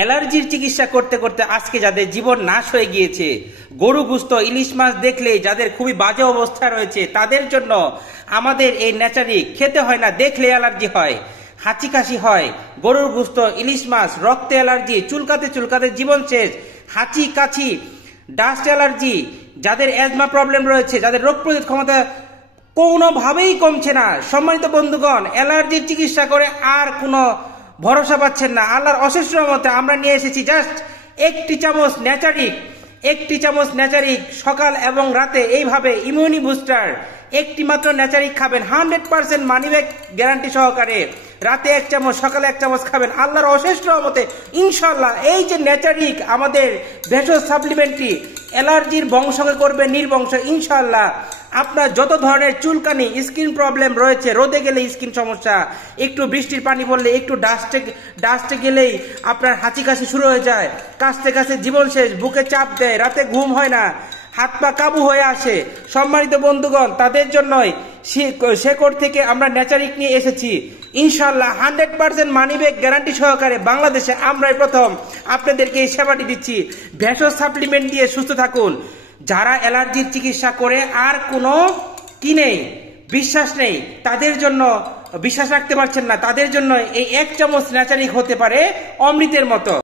অ্যালার্জির চিকিৎসা করতে করতে আজকে যাদের জীবন নাশ হয়ে গিয়েছে, গরু গুস্ত ইলিশ মাছ দেখলে যাদের খুবই বাজে অবস্থা রয়েছে, তাদের জন্য আমাদের এই ন্যাচারিক খেতে হয় না, দেখলে অ্যালার্জি হয়, হাঁচি কাশি হয়। গরুর গুস্ত ইলিশ মাছ, রক্তে অ্যালার্জি, চুলকাতে চুলকাতে জীবন শেষ, হাঁচি কাশি, ডাস্ট অ্যালার্জি, যাদের অ্যাজমা প্রবলেম রয়েছে, যাদের রোগ প্রতিরোধ ক্ষমতা কোনোভাবেই কমছে না, সম্মানিত বন্ধুগণ, অ্যালার্জির চিকিৎসা করে আর কোনো ভরসা পাচ্ছেন না। আল্লাহর অশেষ রহমতে আমরা নিয়ে এসেছি জাস্ট একটি চামচ ন্যাচারিক সকাল এবং রাতে এইভাবে ইমিউনি বুস্টার একটি মাত্র ন্যাচারিক খাবেন, 100% মানি ব্যাক গ্যারান্টি সহকারে। রাতে 1 চামচ, সকালে 1 চামচ খাবেন, আল্লাহর অশেষ রহমতে ইনশাল্লাহ এই যে ন্যাচারিক আমাদের ভেষজ সাপ্লিমেন্টটি অ্যালার্জির বংশকে করবে নির্বংশ ইনশাল্লাহ। আপনার যত ধরনের চুলকানি, স্কিন প্রবলেম রয়েছে, রোদে গেলে স্কিন সমস্যা, একটু বৃষ্টির পানি পড়লে, একটু ডাস্টে গেলেই আপনার হাঁচি কাশি শুরু হয়ে যায়, কাশতে কাশতে জীবন শেষ, বুকে চাপ দেয়, রাতে ঘুম হয় না, হাত পা কাবু হয়ে আসে, সম্মানিত বন্ধুগণ, তাদের জন্যই শেকড় থেকে আমরা ন্যাচারিক নিয়ে এসেছি ইনশাল্লাহ 100% মানি ব্যাক গ্যারান্টি সহকারে। বাংলাদেশে আমরাই প্রথম আপনাদেরকে এই সেবাটি দিচ্ছি। ভেষজ সাপ্লিমেন্ট দিয়ে সুস্থ থাকুন। যারা অ্যালার্জির চিকিৎসা করে আর কোনো কি নেই, বিশ্বাস নেই, তাদের জন্য, বিশ্বাস রাখতে পারছেন না, তাদের জন্য এই 1 চামচ ন্যাচারিক হতে পারে অমৃতের মতো।